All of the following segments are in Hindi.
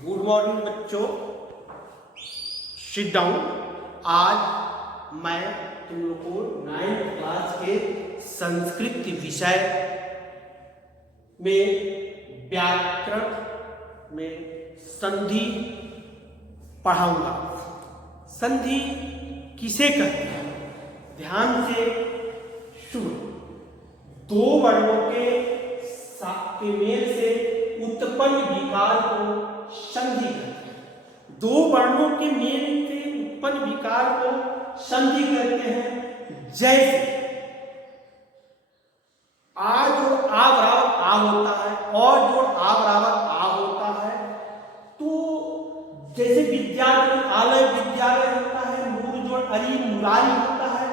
गुड मॉर्निंग बच्चों, सिट डाउन। आज मैं तुम लोग को 9th क्लास के संस्कृत विषय में व्याकरण में संधि पढ़ाऊंगा। संधि किसे कहते हैं, ध्यान से सुनो। दो वर्णों के मेल से उत्पन्न विकार को संधि कहते हैं। दो वर्णों के मेल से उत्पन्न विकार को संधि कहते हैं। जैसे आ जोड़ आ बराबर आ होता है और जोड़ आ बराबर आ होता है, तो जैसे विद्यालय आलय विद्यालय होता है, मूर जोड़ अरी मुरारी होता है,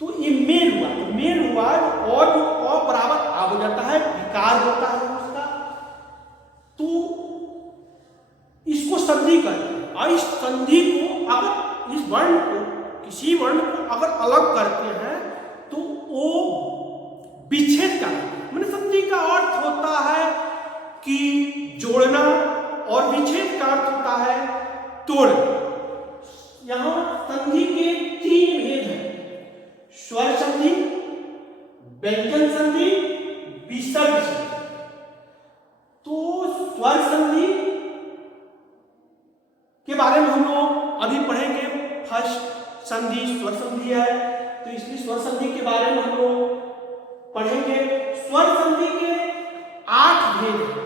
तो ये मेल हुआ। तो मेल हुआ और जो अ बराबर आ हो जाता है, विकार होता है उसका, तो इसको संधि कहते हैं। और इस संधि को अगर इस वर्ण को किसी वर्ण को अगर अलग करते हैं तो वो विच्छेद का, मैंने संधि का अर्थ होता है कि जोड़ना और विच्छेद का अर्थ होता है तोड़ना। यहां संधि के तीन भेद हैं: स्वर संधि, व्यंजन संधि, विसर्ग संधि। तो स्वर संधि के बारे में हम लोग अभी पढ़ेंगे। फर्स्ट संधि स्वर संधि है, तो इसलिए स्वर संधि के बारे में हम लोग पढ़ेंगे। स्वर संधि के 8 भेद हैं।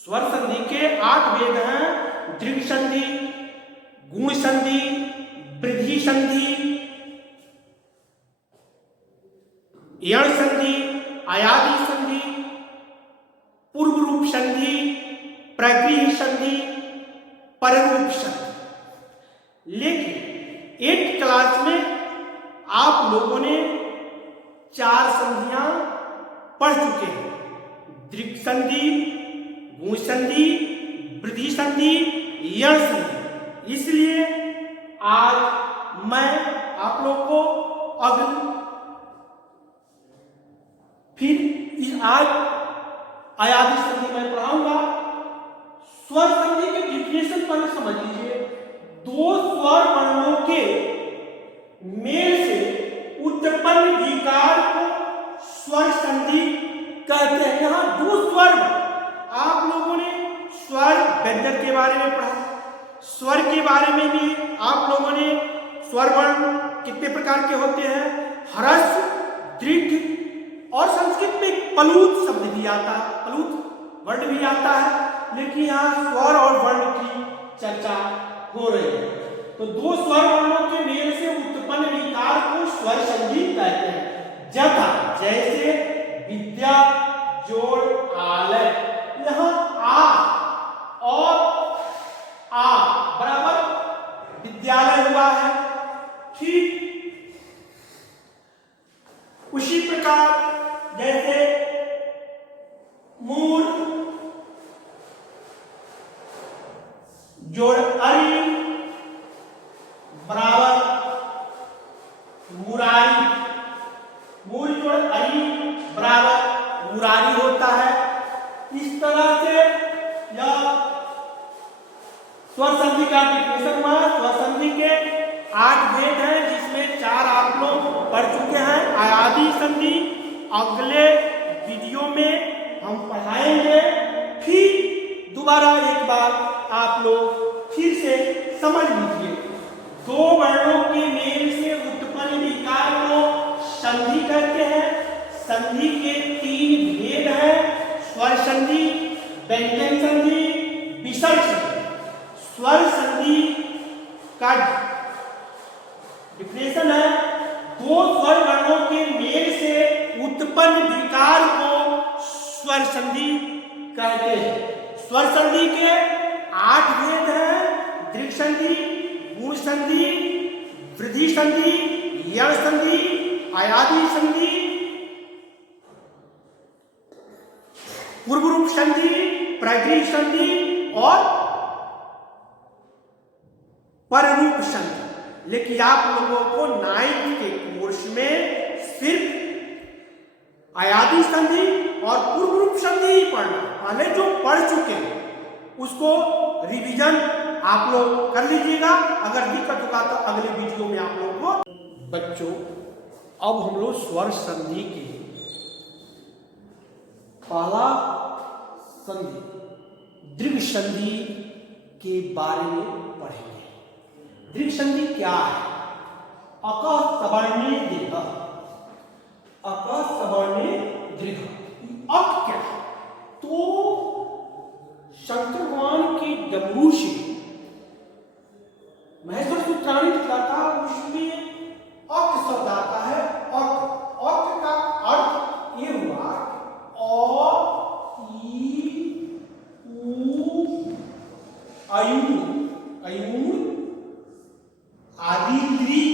स्वर संधि के 8 भेद हैं: दीर्घ संधि, गुण संधि, वृद्धि संधि, यण संधि, अयादि संधि, पूर्व रूप संधि, प्रगृह संधि, पररूप संधि। लेकिन 8th क्लास में आप लोगों ने 4 संधियां पढ़ चुके हैं: दीर्घ संधि, गुण संधि, वृद्धि संधि, यण संधि। इसलिए आज मैं आप लोग को फिर आज अयादि संधि मैं पढ़ाऊंगा। स्वर संधि के डिफिनेशन पहले समझ लीजिए। दो स्वर वर्णों के मेल से उत्पन्न विकार को स्वर संधि कहते हैं। यहां दो स्वर, आप लोगों ने स्वर व्यंजन के बारे में पढ़ा, स्वर के बारे में भी आप लोगों ने स्वर वर्ण कितने प्रकार के होते हैं, ह्रस्व, दीर्घ, और संस्कृत में प्लुत शब्द भी आता है, प्लुत वर्ण भी आता है। लेकिन यहाँ स्वर और वर्ण की चर्चा हो रही है। तो दो स्वर वर्णों के मेल से उत्पन्न विकार को स्वर संधि कहते हैं। जब जैसे विद्या जोड़ आलय, यहाँ आ और आ बराबर विद्यालय हुआ है। ठीक उसी प्रकार जैसे मूर जोड़ अरी बराबर मुरारी, मूर जोड़ अरी बराबर मुरारी होता है। इस तरह से यह स्वर संधि का डिफिनेशन हुआ। स्वर संधि के 8 भेद हैं, जिसमें 4 आप लोग पढ़ चुके हैं। अयादि संधि अगले वीडियो में हम पढ़ाएंगे। फिर दोबारा एक बार आप लोग फिर से समझ लीजिए। दो वर्णों के मेल से उत्पन्न विकार को संधि कहते हैं। संधि के 3 भेद हैं: स्वर संधि, व्यंजन संधि, विसर्ग संधि। स्वर संधि का डिफिनेशन है: दो स्वर वर्णों के मेल से उत्पन्न विकार को स्वर संधि कहते हैं। स्वर संधि के 8 भेद हैं: दीर्घ संधि, गुण संधि, वृद्धि संधि, यण संधि, अयादि संधि, पूर्व रूप संधि, प्रगृह संधि और पररूप संधि। लेकिन आप लोगों को 9th के कोर्स में सिर्फ अयादि संधि और पूर्व रूप संधि ही पढ़ना। माने जो पढ़ चुके हैं उसको रिवीजन आप लोग कर लीजिएगा। अगर दिक्कत होगा तो अगले वीडियो में आप लोग को। बच्चों, अब हम लोग स्वर संधि के पहला संधि दीर्घ संधि के बारे में पढ़ेंगे। दीर्घ संधि क्या है? अक सवर्णे दीर्घ, अक सवर्णे दीर्घ, अक क्या है? तो शंकर भगवान के डमरू से महेश्वर सूत्राणी निकलाता, उसमें अक शब्द आता है। अक, अक का अर्थ ये हुआ अ ई उ अयू, अयूर आदि री,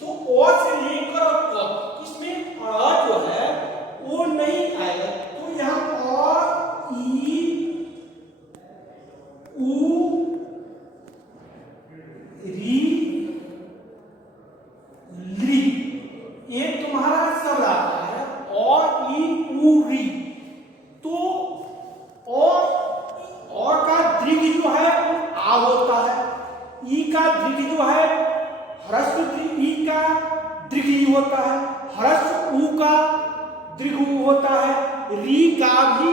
तो ओ से लेकर क, इसमें अ जो है वो नहीं आएगा। तो यहाँ अ ई उ री ली, ये तुम्हारा शब्द आता है अ ई उ री। तो और का दीर्घ जो है आ होता है, ई का दीर्घ जो है ह्रस्व ई का दीर्घ ई होता है, ह्रस्व ऊ का दीर्घ ऊ होता है, री का भी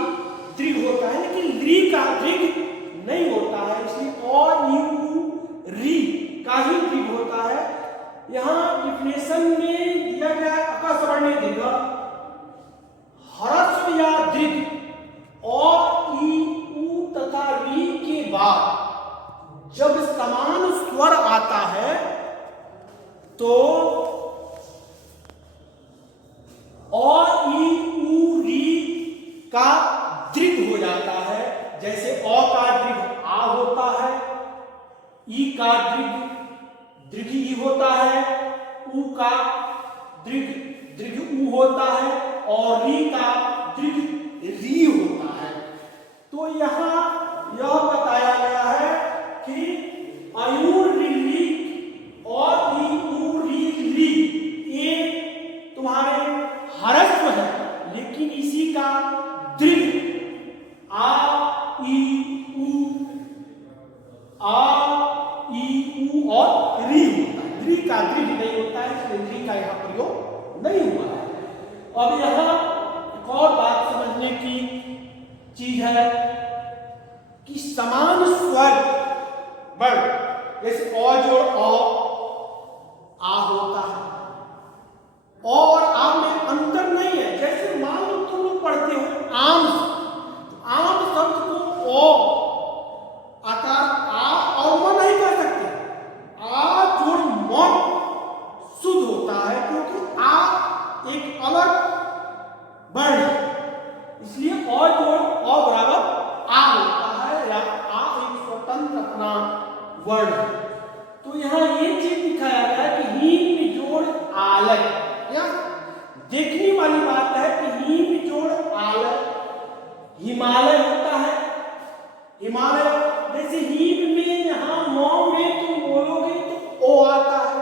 दीर्घ होता है, लेकिन री का दीर्घ नहीं होता है, इसलिए अ ई उ री का ही दीर्घ होता है। यहाँ डिफिनेशन में दिया गया है अक सवर्णे दीर्घ ह्रस्व या दीर्घ अ ई उ तथा री के बाद जब समान स्वर आता है तो अ ई उ री का दीर्घ हो जाता है। जैसे अ का दीर्घ आ होता है, ई का दीर्घ ई होता है, उ का दीर्घ उ होता है और री का दीर्घ री होता है। तो यहाँ यह बताया गया है कि अयूर री और ई उ री ये तुम्हारे ह्रस्व है, लेकिन इसी का दीर्घ आ ई उ और री होता है। री का दीर्घ नहीं होता है, इसलिए री का यहाँ प्रयोग नहीं हुआ है। अब यहाँ एक और बात समझने की चीज है कि समान स्वर वर्ण, जैसे अ जोड़ आ होता है, और आ में अंतर नहीं है। जैसे मान लो तुम लोग पढ़ते हो आम, आम शब्द को ओ आकार आ और म नहीं कर सकते, आ जोड़ म शुद्ध होता है, क्योंकि आ एक अलग वर्ण है, इसलिए अ जोड़ अ बराबर आ होता है, या आ एक स्वतंत्र अपना वर्ण है। तो यहाँ ये चीज दिखाया गया कि हीन में जोड़ आलय, या देखने वाली बात है कि हीन में जोड़ आलय हिमालय होता है। हिमालय जैसे हीन में यहाँ मौ में तुम बोलोगे तो ओ आता है,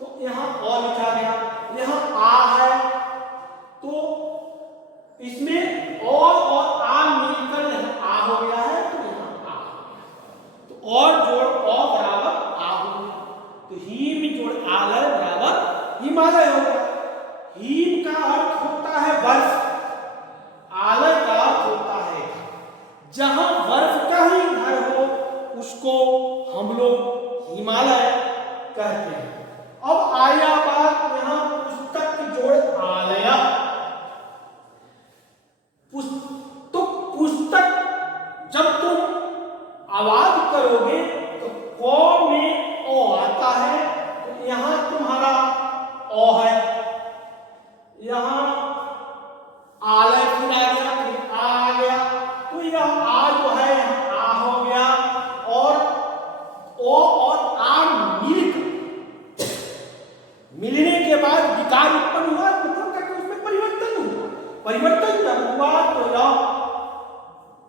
तो यहाँ ओ लिखा गया, यहाँ आ है, तो इसमें और आ मिलकर यहाँ आ हो गया है, तो यहाँ आ हो गया, तो और जोड़ ओ बराबर आ हो गया, तो हीम जोड़ आलय बराबर हिमालय हो गया। हीम का अर्थ होता है वर्ष, आलय का अर्थ होता है जहां बर्फ का ही घर हो उसको हम लोग हिमालय कहते हैं। अब आया बात यहाँ पुस्तक जोड़ आलय, तो पुस्तक जब तुम आवाज करोगे तो क में ओ आता है, तो यहाँ तुम्हारा ओ है, यहाँ आलय फिर आ गया, फिर आ गया, तो यह आ जो है यहाँ आ हो गया, और ओ और आ मिलने के बाद विकार उत्पन्न हुआ, मतलब कि उसमें परिवर्तन हुआ, परिवर्तन जब हुआ तो यह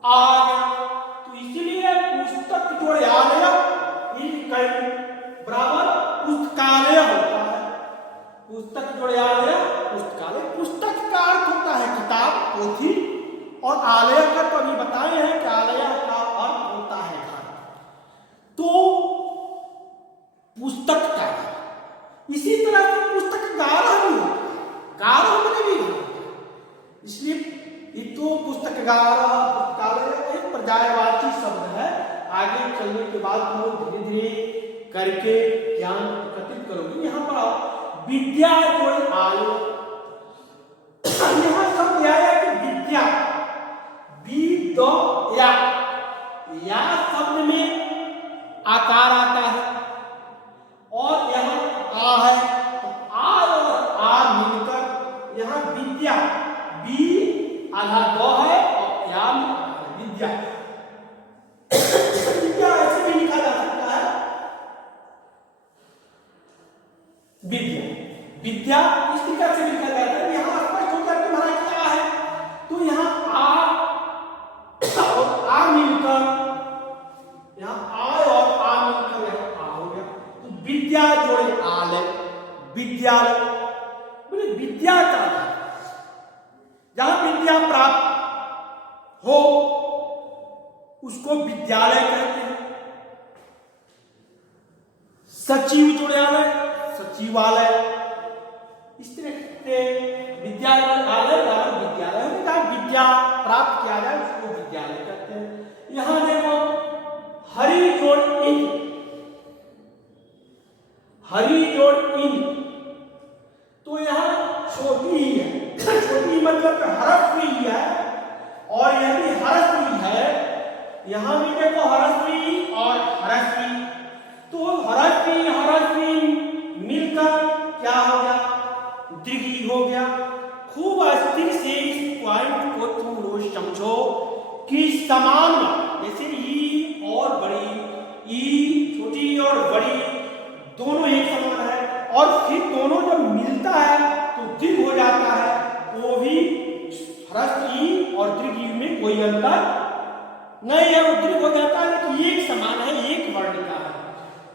आ गया, तो इसीलिए पुस्तक जोड़ आ गया बराबर पुस्तकालय होता है। पुस्तक जोड़ आ गया पुस्तकालय, पुस्तक का पोथी, और आलय का तो अभी बताए हैं कि आलय का अर्थ होता है घर। तो पुस्तक का, इसी तरह से पुस्तक गारह भी होता है, गारह में भी होता है। इसलिए ये तो पुस्तक गारह, पुस्तकालय एक पर्यायवाची शब्द है। आगे चलने के बाद हम लोग धीरे धीरे करके ज्ञान एकत्रित करोगे। यहाँ पर विद्या जो आयो, यहाँ शब्द आया कि विद्या, विद्या, या शब्द में आकार आता है और यहाँ आ है, तो आ और आ मिलकर यहाँ विद्या, बी आधा दो है और या विद्या। विद्या ऐसे भी लिखा जा सकता है, विद्या, विद्या इस प्रकार से लिखा जाता है। यहाँ स्पष्ट हो गया कि महाराज क्या है, तो यहाँ आ और आ मिलकर, यहाँ आ और आ मिलकर यहाँ आ हो गया, तो विद्या जोड़े आलय, विद्यालय, बोले विद्या का जहां विद्या प्राप्त हो उसको विद्यालय कहते हैं। सचिव जोड़े आलय, सचिवालय, इस तरह से विद्यालय आलय विद्यालय में जहां विद्या प्राप्त किया जाए उसको विद्यालय कहते हैं। यहां देखो हरि जोड़ इन, हरि जोड़ इन, तो यहां छोटी ही है, छोटी मतलब हरस्वी ही है, और यह भी हरस्वी है। यहां भी देखो हरस्वी और हरस्वी, तो हरस्वी हरस्वी मिलकर क्या हो गया, दीर्घ हो गया। खूब अस्थिर से इस पॉइंट को तुम रोज समझो कि समान, जैसे ई और बड़ी, ई छोटी और बड़ी दोनों एक समान है, और फिर दोनों जब मिलता है तो दीर्घ हो जाता है, वो भी ह्रस्व ई और दीर्घ ई में कोई अंतर नहीं है, वो दीर्घ हो जाता है, लेकिन एक समान है, एक वर्ण का है।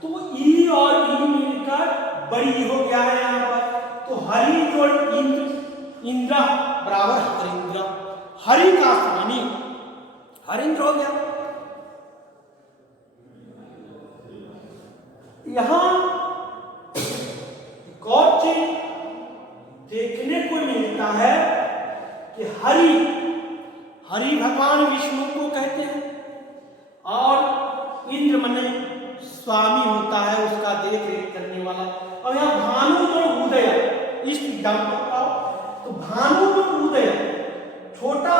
तो ई और ई मिलकर बड़ी हो गया है यहाँ पर। तो हरि जोड़ इंद्र, इंद्र बराबर हरिंद्र, हरि का स्वामी हरिंद्र हो गया। यहां गौर चीज देखने को मिलता है कि हरि, हरि भगवान विष्णु को कहते हैं, और इंद्र मने स्वामी होता है, उसका देख रेख करने वाला। और यहाँ भानु और उदय, इस एग्जाम्पल का, तो भानु और उदय छोटा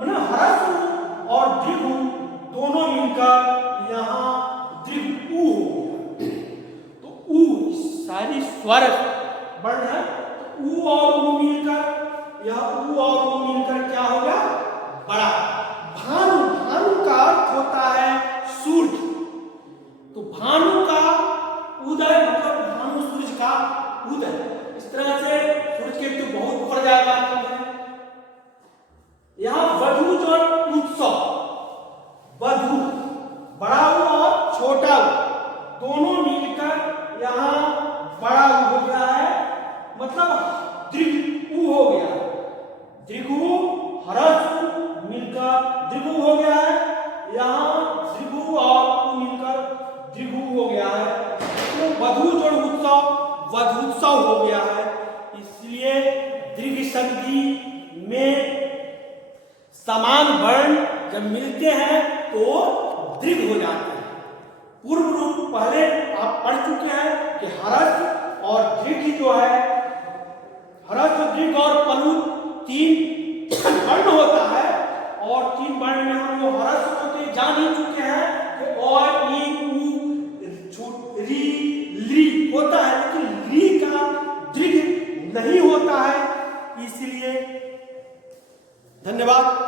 माने हरस्व और दीर्घ दोनों मिलकर यहाँ दीर्घ उ हो गया। तो उ सारी स्वर वर्ण है, तो उ और उ मिलकर, यह उ और उ मिलकर क्या होगा, बड़ा। भानु, भानु का अर्थ होता है सूर्य, तो भानु का उदय मतलब भानु सूर्य का उदय। इस तरह से सूर्य के तो बहुत पर्यायवाची है। यहाँ वधु और उत्सव, वधु बड़ा और छोटा दोनों मिलकर यहाँ बड़ा हो गया है, मतलब दीर्घ उ हो गया, दीर्घ हरस्व मिलकर दीर्घ हो गया है, यहाँ दीर्घ और मिलकर दीर्घ हो गया है। तो वधु जोड़ उत्सव वधुत्सव हो गया है। इसलिए दीर्घ संधि में समान वर्ण जब मिलते हैं तो दीर्घ हो जाते हैं। पूर्व रूप पहले आप पढ़ चुके हैं कि हरस्व और दीर्घ जो है, हरस्व दीर्घ और प्लुत तीन वर्ण होता है, और तीन वर्ण में हम लोग हरस्व होते जान ही चुके हैं कि और ई उ री ली होता है, लेकिन ली का दीर्घ नहीं होता है। इसलिए धन्यवाद।